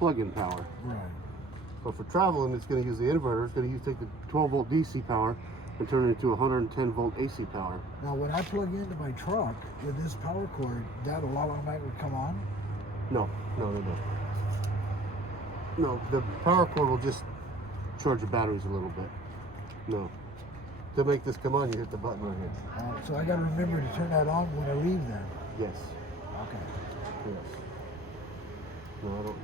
plug-in power. Right. But for traveling, it's going to use the inverter. It's going to take the 12-volt DC power and turn it into 110-volt AC power. Now, when I plug into my truck with this power cord, that automatically would come on? No. No, the power cord will just charge the batteries a little bit. No. To make this come on, you hit the button right here. So I got to remember to turn that on when I leave then? Yes. Okay. Yes. No, I don't.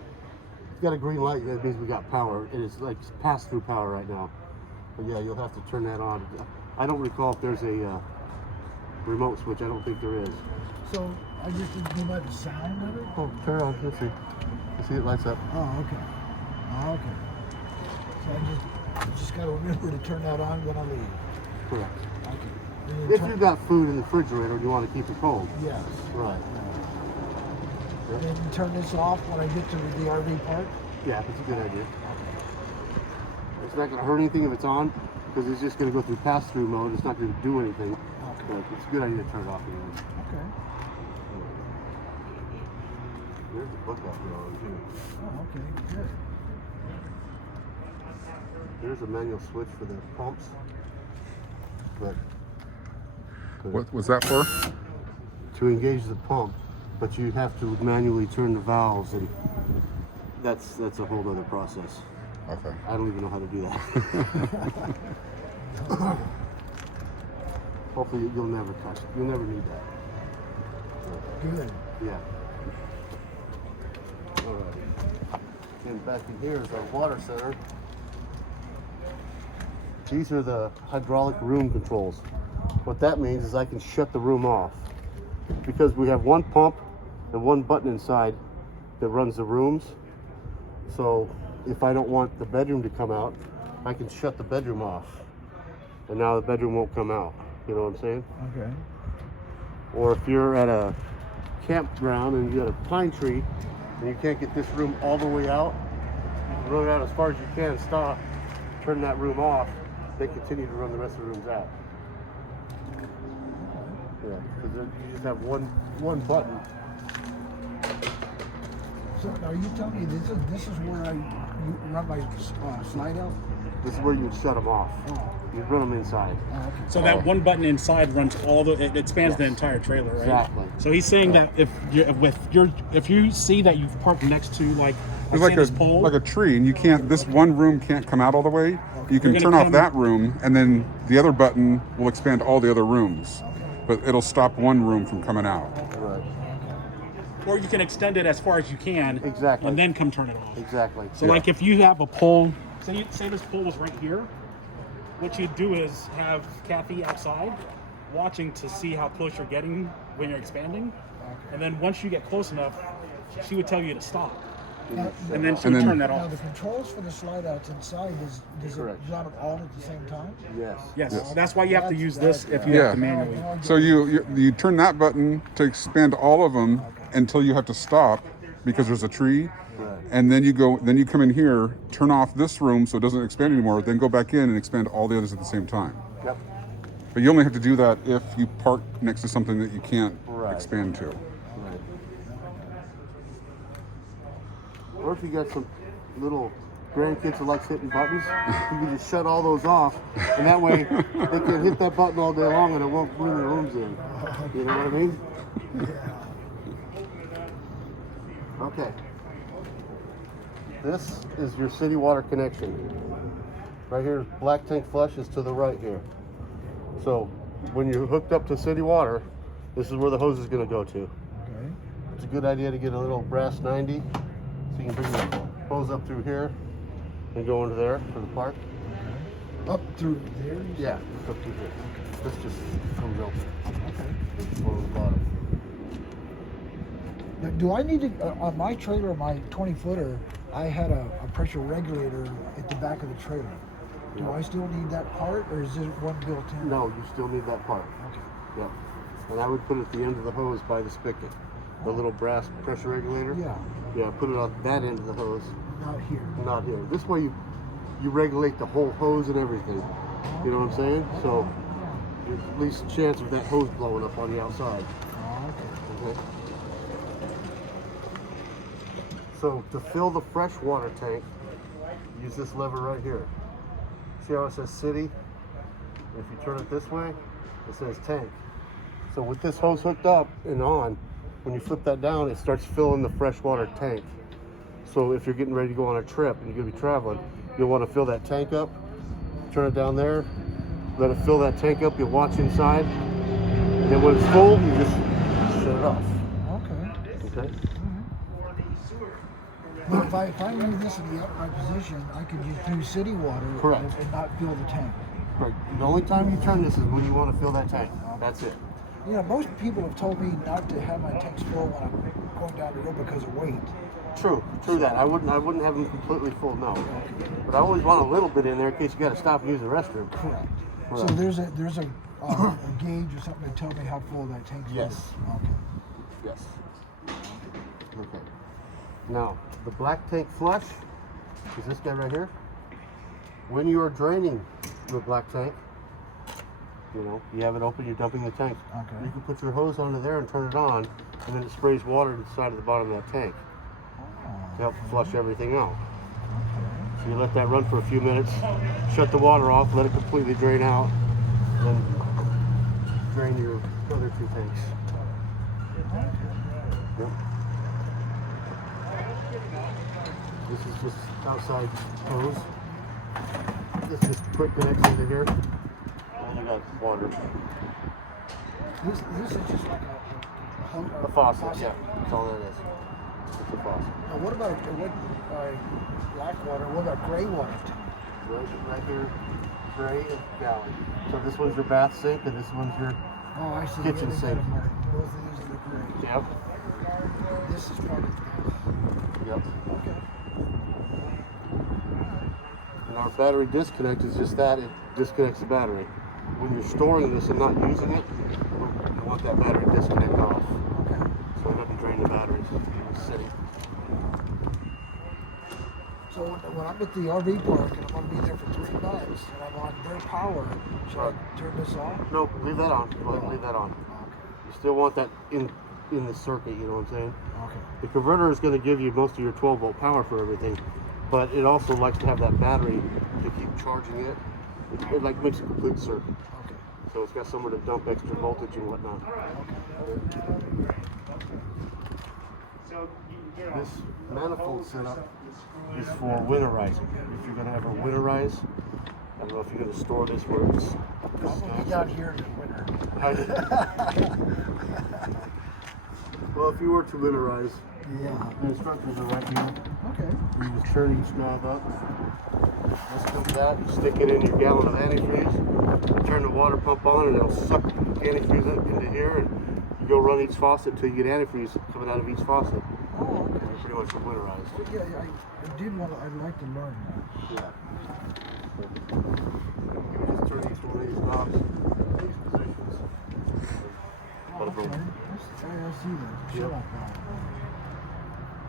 It's got a green light. That means we got power. It is like pass-through power right now. But yeah, you'll have to turn that on. I don't recall if there's a remote switch. I don't think there is. So I just didn't think about the sound of it? Oh, turn it on. Let's see. Let's see it lights up. Oh, okay. Okay. So I just got to remember to turn that on when I leave. Correct. Okay. If you've got food in the refrigerator and you want to keep it cold. Yes. Right. And then turn this off when I get to the RV park? Yeah, that's a good idea. It's not going to hurt anything if it's on, because it's just going to go through pass-through mode. It's not going to do anything. Okay. But it's a good idea to turn it off anyway. Okay. There's the book out there already, too. Oh, okay. Good. There's a manual switch for the pumps. But What was that for? to engage the pump, but you have to manually turn the valves, and that's a whole other process. Okay. I don't even know how to do that. Hopefully you'll never touch it. You'll never need that. Good. Yeah. All right. And back in here is our water center. These are the hydraulic room controls. What that means is I can shut the room off. Because we have one pump and one button inside that runs the rooms. So if I don't want the bedroom to come out, I can shut the bedroom off. And now the bedroom won't come out. You know what I'm saying? Okay. Or if you're at a campground and you got a pine tree and you can't get this room all the way out, you can run it out as far as you can, stop, turn that room off, then continue to run the rest of the rooms out. Yeah, because you just have one button. So are you telling me this is where I run my slide out? This is where you would shut them off. Oh. You run them inside. Oh, okay. So that one button inside runs it spans the entire trailer, right? Exactly. So he's saying that if you see that you've parked next to like It's like this pole, a tree, and you can't. This one room can't come out all the way. You can You're turn gonna off come- that room, and then the other button will expand all the other rooms. But it'll stop one room from coming out. Right. or you can extend it as far as you can, Exactly. and then come turn it off. Exactly. So like if you have a pole, say this pole was right here, what you'd do is have Kathy outside watching to see how close you're getting when you're expanding. And then once you get close enough, she would tell you to stop. And then she would turn that Now off. the controls for the slide outs inside does it Correct. run it all at the same time? Yes. Yes, that's why you have to use this if you Yeah. have to manually. So you turn that button to expand all of them until you have to stop because there's a tree, Right. and then you come in here, turn off this room so it doesn't expand anymore, then go back in and expand all the others at the same time. Yep. But you only have to do that if you park next to something that you can't Right. expand to. Right. Or if you got some little grandkids who likes hitting buttons, you can just shut all those off, and that way they can hit that button all day long and it won't bring the rooms in. You know what I mean? Okay. This is your city water connection. Right here, Black Tank Flush is to the right here. So when you're hooked up to city water, this is where the hose is going to go to. Okay. It's a good idea to get a little brass 90 so you can bring the hose up through here and go into there for the park. Up through there? Yeah, up through here. This just comes open Okay. on the bottom. Now, do I need to, on my trailer, my 20-footer, I had a pressure regulator at the back of the trailer. Do Yeah. I still need that part, or is it one built in? No, you still need that part. Okay. Yep. And I would put it at the end of the hose by the spigot. The little brass pressure regulator. Yeah, Yeah, put it on that end of the hose, not here. not here. This way you regulate the whole hose and everything. You know what I'm saying? So there's at least a chance of that hose blowing up on the outside. Oh, okay. Okay. So to fill the fresh water tank, use this lever right here. See how it says city? If you turn it this way, it says tank. So with this hose hooked up and on, when you flip that down, it starts filling the freshwater tank. So if you're getting ready to go on a trip and you're gonna be traveling, you'll want to fill that tank up, turn it down there, let it fill that tank up, you watch inside, and then when it's full, you just shut it off. Okay. Okay? But if I leave this in the upright position, I could just use city water Correct. and not fill the tank. Right. The only time you turn this is when you want to fill that tank. That's it. You know, most people have told me not to have my tanks full when I'm going down the road because of weight. True that. I wouldn't have them completely full, no. But I always want a little bit in there in case you got to stop and use the restroom. Correct. So Correct. there's a gauge or something to tell me how full that tank is. Yes. Okay. Yes. Okay. Now, the black tank flush is this guy right here. When you are draining your black tank, you know, you have it open, you're dumping the tank. Okay. You can put your hose onto there and turn it on, and then it sprays water to the side of the bottom of that tank to help flush everything out. So you let that run for a few minutes, shut the water off, let it completely drain out, then drain your other two tanks. Yep. This is just outside hose. This just quick connects into here. And you got water. This is just like A faucet, yeah. That's all that is. It's a faucet. Now what about black water? What about gray water? Right here, gray and gallon. So this one's your bath sink and this one's your Oh, I see. kitchen Yeah, sink. both of these are the gray. Yep. This is part of this. Yep. Okay. And our battery disconnect is just that, it disconnects the battery. When you're storing this and not using it, you want that battery disconnect off. Okay. So it doesn't drain the batteries. It's sitting. So when I'm at the RV park and I'm going to be there for 3 nights and I'm on their power, should I turn this off? No, leave that on. Go ahead and leave that on. You still want that in the circuit, you know what I'm saying? Okay. The converter is going to give you most of your 12 volt power for everything, but it also likes to have that battery to keep charging it. It like makes a complete circuit. Okay. So it's got somewhere to dump extra voltage and whatnot. This manifold setup is for winterizing. If you're going to ever winterize, I don't know if you're going to store this where it's I'm going to be down here in the winter. Well, if you were to winterize, Yeah. the instructions are right here. Okay. You just turn each knob up. Just like that. You stick it in your gallon of antifreeze. You turn the water pump on, and it'll suck antifreeze into here. And you go run each faucet until you get antifreeze coming out of each faucet. Oh, okay. And you're pretty much winterized. But yeah, I did want to. I'd like to learn that. Yeah. You just turn each one of these knobs in these positions. Bada Okay. boom. I see that. Yep. Shut up.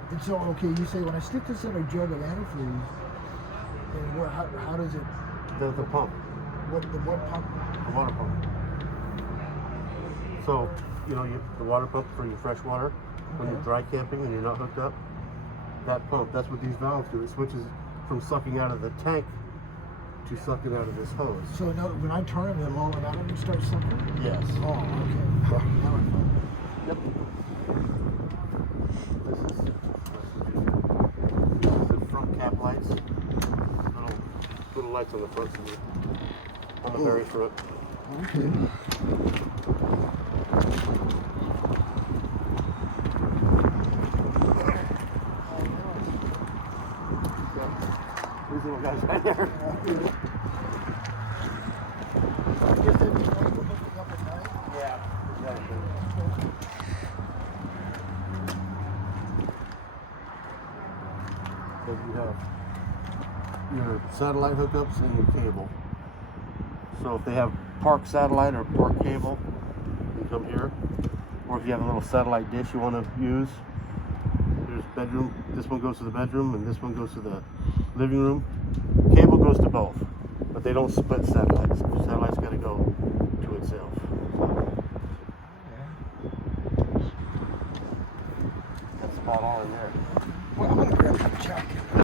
And so, okay, you say when I stick this in a jug of antifreeze, and how does it? The pump. What pump? The water pump. So, you know, the water pump for your fresh water, when you're dry camping and you're not hooked up, that pump, that's what these valves do. It switches from sucking out of the tank to sucking out of this hose. So now, when I turn it low and out, it starts sucking? Yes. Oh, okay. Now I know. Yep. This is the front cap lights. Little lights on the front, on the very front. Okay. These little guys right there. Yeah, exactly. So you have your satellite hookups and your cable. So if they have park satellite or park cable, you can come here. Or if you have a little satellite dish you want to use, there's bedroom. This one goes to the bedroom and this one goes to the living room. Cable goes to both, but they don't split satellites. Satellite's got to go to itself.